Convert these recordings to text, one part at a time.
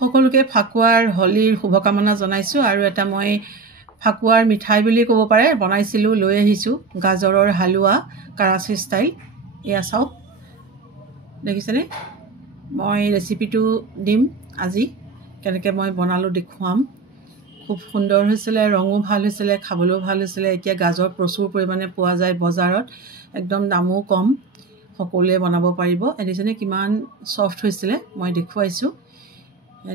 সকলোকে ফাকুৱাৰ হোলীৰ শুভকামনা জনাইছোঁ আৰু এটা মই ফাকুৱাৰ মিঠাই বুলি ক'ব পাৰে বনাইছিলোঁ লৈ আহিছোঁ গাজৰৰ হালুৱা কৰাচী ষ্টাইল এয়া চাওক দেখিছেনে মই ৰেচিপিটো দিম আজি কেনেকৈ মই বনালোঁ দেখুৱাম খুব সুন্দৰ হৈছিলে ৰঙো ভাল হৈছিলে খাবলৈও ভাল হৈছিলে এতিয়া গাজৰ প্ৰচুৰ পৰিমাণে পোৱা যায় বজাৰত একদম দামো কম সকলোৱে বনাব পাৰিব দেখিছেনে কিমান সফ্ট হৈছিলে মই দেখুৱাইছোঁ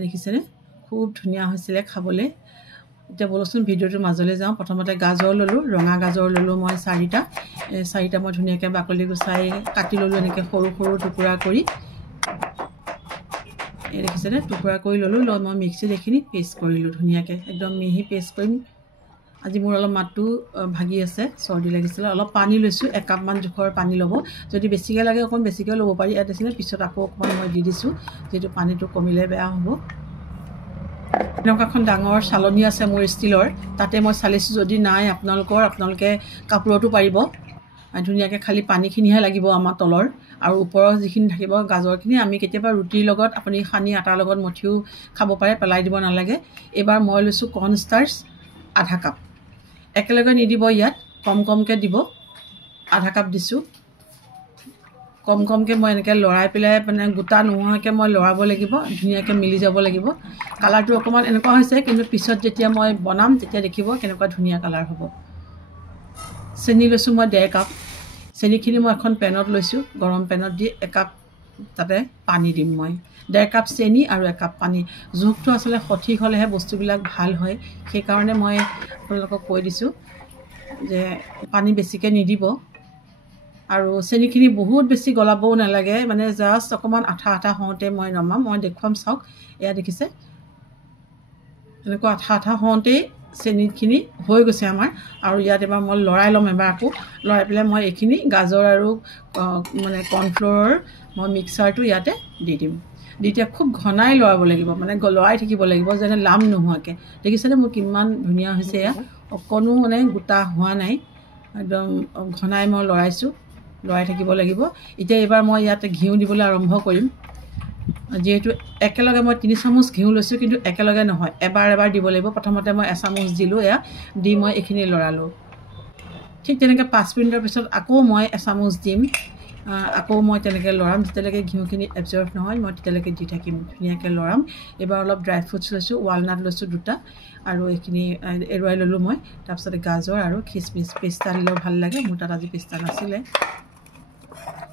দেখিছেনে খুব ধুনীয়া হৈছিলে খাবলৈ এতিয়া বলচোন ভিডিঅ'টোৰ মাজলৈ যাওঁ প্ৰথমতে গাজৰ ল'লোঁ ৰঙা গাজৰ ল'লোঁ মই চাৰিটা মই ধুনীয়াকৈ বাকলি গুচাই কাটি ল'লোঁ এনেকৈ সৰু সৰু টুকুৰা কৰি দেখিছেনে টুকুৰা কৰি ল'লোঁ লৈ মই মিক্সিত এইখিনি পেষ্ট কৰিলোঁ ধুনীয়াকৈ একদম মিহি পেষ্ট কৰিম আজি মোৰ অলপ মাতটো ভাগি আছে চৰ্দি লাগিছিলে অলপ পানী লৈছোঁ 1 কাপমান জোখৰ পানী ল'ব যদি বেছিকৈ লাগে অকণ বেছিকৈ ল'ব পাৰি ইয়াত দেখিছেনে পিছত আকৌ অকণমান মই দি দিছোঁ যিটো পানীটো কমিলে বেয়া হ'ব এনেকুৱা এখন ডাঙৰ চালনী আছে মোৰ ষ্টিলৰ তাতে মই চালিছোঁ যদি নাই আপোনালোকে কাপোৰতো পাৰিব ধুনীয়াকৈ খালি পানীখিনিহে লাগিব আমাৰ তলৰ আৰু ওপৰৰ যিখিনি থাকিব গাজৰখিনি আমি কেতিয়াবা ৰুটিৰ লগত আপুনি সানি আটাৰ লগত মঠিও খাব পাৰে পেলাই দিব নালাগে এবাৰ মই লৈছোঁ কৰ্ণ ষ্টাৰ্চ আধা কাপ একেলগে নিদিব ইয়াত কমকৈ দিব আধা কাপ দিছোঁ কমকৈ মই এনেকৈ লৰাই পেলাই মানে গোটা নোহোৱাকৈ মই লৰাব লাগিব ধুনীয়াকৈ মিলি যাব লাগিব কালাৰটো অকণমান এনেকুৱা হৈছে কিন্তু পিছত যেতিয়া মই বনাম তেতিয়া দেখিব কেনেকুৱা ধুনীয়া কালাৰ হ'ব চেনি লৈছোঁ মই 1.5 কাপ চেনিখিনি মই এখন পেনত লৈছোঁ গৰম পেনত দি 1 কাপ তাতে পানী দিম মই 1.5 কাপ চেনি আৰু 1 কাপ পানী জোখটো আচলতে সঠিক হ'লেহে বস্তুবিলাক ভাল হয় সেইকাৰণে মই আপোনালোকক কৈ দিছোঁ যে পানী বেছিকৈ নিদিব আৰু চেনিখিনি বহুত বেছি গলাবও নালাগে মানে জাষ্ট অকণমান আঠা হওঁতে মই নমাম মই দেখুৱাম চাওক এয়া দেখিছে এনেকুৱা আঠা হওঁতেই চেনিখিনি হৈ গৈছে আমাৰ আৰু ইয়াত এবাৰ মই লৰাই ল'ম এবাৰ আকৌ লৰাই পেলাই মই এইখিনি গাজৰ আৰু মানে কৰ্ণফ্ল'ৰৰ মই মিক্সাৰটো ইয়াতে দি দিম দি এতিয়া খুব ঘনাই লৰাব লাগিব মানে লৰাই থাকিব লাগিব যেনে লাম নোহোৱাকৈ দেখিছেনে মোৰ কিমান ধুনীয়া হৈছে এয়া অকণো মানে গোটা হোৱা নাই একদম ঘনাই মই লৰাই থাকিব লাগিব এতিয়া এবাৰ মই ইয়াতে ঘিউ দিবলৈ আৰম্ভ কৰিম যেহেতু একেলগে মই 3 চামুচ ঘিউ লৈছোঁ কিন্তু একেলগে নহয় এবাৰ দিব লাগিব প্ৰথমতে মই 1 চামুচ দিলোঁ এয়া দি মই এইখিনি লৰালোঁ ঠিক তেনেকৈ 5 মিনিটৰ পিছত আকৌ মই 1 চামুচ দিম আকৌ মই তেনেকৈ লৰাম যেতিয়ালৈকে ঘিউখিনি এবজৰ্ব নহয় মই তেতিয়ালৈকে দি থাকিম ধুনীয়াকৈ লৰাম এবাৰ অলপ ড্ৰাই ফ্ৰুটছ লৈছোঁ ৱালনাট লৈছোঁ 2টা আৰু এইখিনি এৰুৱাই ল'লোঁ মই তাৰপিছতে গাজৰ আৰু খিচমিচ পেষ্টা দিলেও ভাল লাগে মোৰ তাত আজি পেষ্টা নাছিলে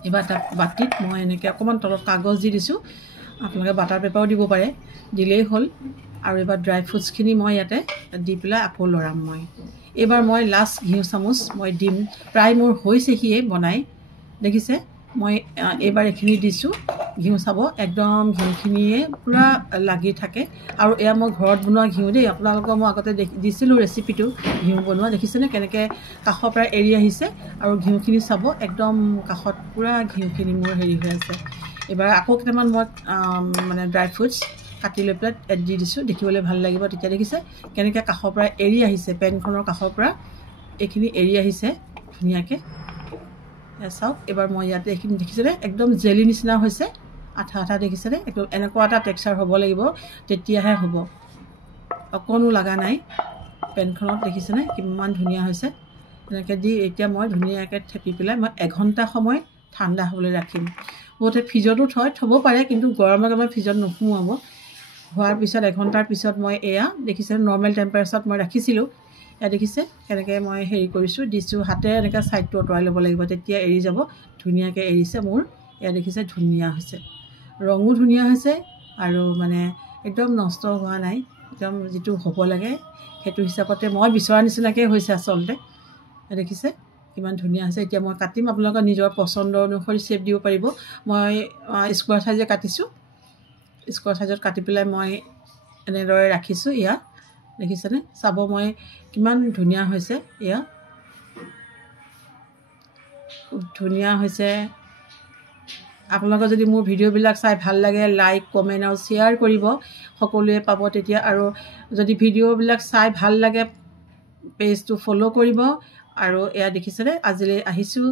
এবাৰ এটা বাটিত মই এনেকৈ অকণমান তলত কাগজ দি দিছোঁ আপোনালোকে বাটাৰ পেপাৰো দিব পাৰে দিলেই হ'ল আৰু এবাৰ ড্ৰাই ফ্ৰুটছখিনি মই ইয়াতে দি পেলাই আকৌ লৰাম মই এবাৰ মই লাষ্ট ঘিউ চামুচ মই দিম প্ৰায় মোৰ হৈছেহিয়ে বনাই দেখিছে মই এবাৰ এইখিনি দিছোঁ ঘিউ চাব একদম ঘিউখিনিয়ে পূৰা লাগি থাকে আৰু এয়া মই ঘৰত বনোৱা ঘিউ দেই আপোনালোকক মই আগতে দিছিলোঁ ৰেচিপিটো ঘিউ বনোৱা দেখিছেনে কেনেকৈ কাষৰ পৰা এৰি আহিছে আৰু ঘিউখিনি চাব একদম কাষত পূৰা ঘিউখিনি মোৰ হেৰি হৈ আছে এবাৰ আকৌ কেইটামান মই মানে ড্ৰাই ফ্ৰুটছ কাটি লৈ পেলাই দি দিছোঁ দেখিবলৈ ভাল লাগিব তেতিয়া দেখিছে কেনেকৈ কাষৰ পৰা এৰি আহিছে পেনখনৰ কাষৰ পৰা এইখিনি এৰি আহিছে ধুনীয়াকৈ চাওক এবাৰ মই ইয়াতে এইখিনি দেখিছেনে একদম জেলি নিচিনা হৈছে আঠা দেখিছেনে একদম এনেকুৱা এটা টেক্সচাৰ হ'ব লাগিব তেতিয়াহে হ'ব অকণো লগা নাই পেনখনত দেখিছেনে কিমান ধুনীয়া হৈছে এনেকৈ দি এতিয়া মই ধুনীয়াকৈ থেপি পেলাই মই 1 ঘণ্টা সময় ঠাণ্ডা হ'বলৈ ৰাখিম বহুতে ফ্ৰিজতো থ'ব পাৰে কিন্তু গৰমে ফ্ৰিজত নোসোমাব হোৱাৰ পিছত 1 ঘণ্টাৰ পিছত মই এয়া দেখিছে নৰ্মেল টেম্পাৰেচাৰত মই ৰাখিছিলোঁ এয়া দেখিছে কেনেকৈ মই হেৰি কৰিছোঁ দিছোঁ হাতেৰে এনেকৈ ছাইডটো আঁতৰাই ল'ব লাগিব তেতিয়া এৰি যাব ধুনীয়াকৈ এৰিছে মোৰ এয়া দেখিছে ধুনীয়া হৈছে ৰঙো ধুনীয়া হৈছে আৰু মানে একদম নষ্ট হোৱা নাই একদম যিটো হ'ব লাগে সেইটো হিচাপতে মই বিচৰা নিচিনাকৈ হৈছে আচলতে দেখিছে কিমান ধুনীয়া হৈছে এতিয়া মই কাটিম আপোনালোকৰ নিজৰ পচন্দৰ অনুসৰি শ্বেপ দিব পাৰিব মই স্কোৱাৰ চাইজে কাটিছোঁ স্কোৱাৰ চাইজত কাটি পেলাই মই এনেদৰে ৰাখিছোঁ ইয়াত দেখিছেনে চাব মই কিমান ধুনীয়া হৈছে এয়া খুব ধুনীয়া হৈছে আপোনালোকে যদি মোৰ ভিডিঅ'বিলাক চাই ভাল লাগে লাইক কমেণ্ট আৰু শ্বেয়াৰ কৰিব সকলোৱে পাব তেতিয়া আৰু যদি ভিডিঅ'বিলাক চাই ভাল লাগে পেজটো ফ'ল' কৰিব আৰু এয়া দেখিছেনে আজিলৈ আহিছোঁ